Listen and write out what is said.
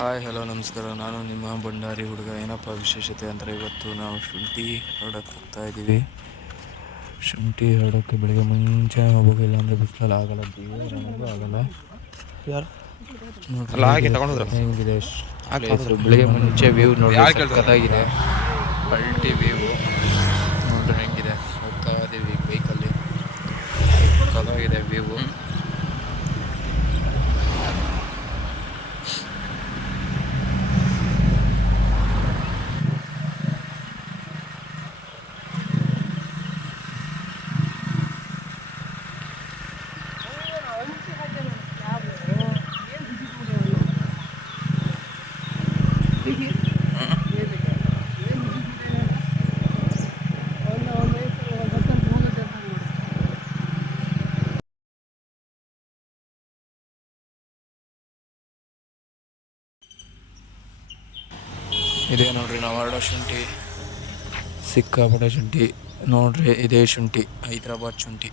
Hi hello ನಮಸ್ಕಾರ. ನಾನು ನಿಮ್ಮ ಭಂಡಾರಿ ಹುಡುಗ. ಏನಪ್ಪ ವಿಶೇಷತೆ ಅಂದರೆ ಇವತ್ತು ನಾವು ಶುಂಠಿ ಹರಡಕ್ಕೆ ಹೋಗ್ತಾ ಇದ್ದೀವಿ. ಶುಂಠಿ ಹರಡೋಕ್ಕೆ ಬೆಳಿಗ್ಗೆ ಮುಂಚೆ ಹೋಗೋಗಿಲ್ಲ ಅಂದರೆ ಬಿಸಿಲಲ್ಲಿ ಆಗಲ್ಲ. ದೇವರನಿಗೂ ಆಗಲ್ಲ. ಅಲ್ಲ, ಹಾಗೆ ಹೇಗಿದೆ- ಬೆಳಿಗ್ಗೆ ಮುಂಚೆ ವ್ಯೂ ನೋಡಿ ಕಥಾಗಿದೆ ಅಲ್ಟಿ ವ್ಯೂ ಇದೇ ನೋಡ್ರಿ ನಾವು ಹರಡೋ ಶುಂಠಿ ಸಿಕ್ಕಾಪಟ್ಟೆ ಶುಂಠಿ ನೋಡ್ರಿ ಇದೇ ಶುಂಠಿ ಹೈದ್ರಾಬಾದ್ ಶುಂಠಿ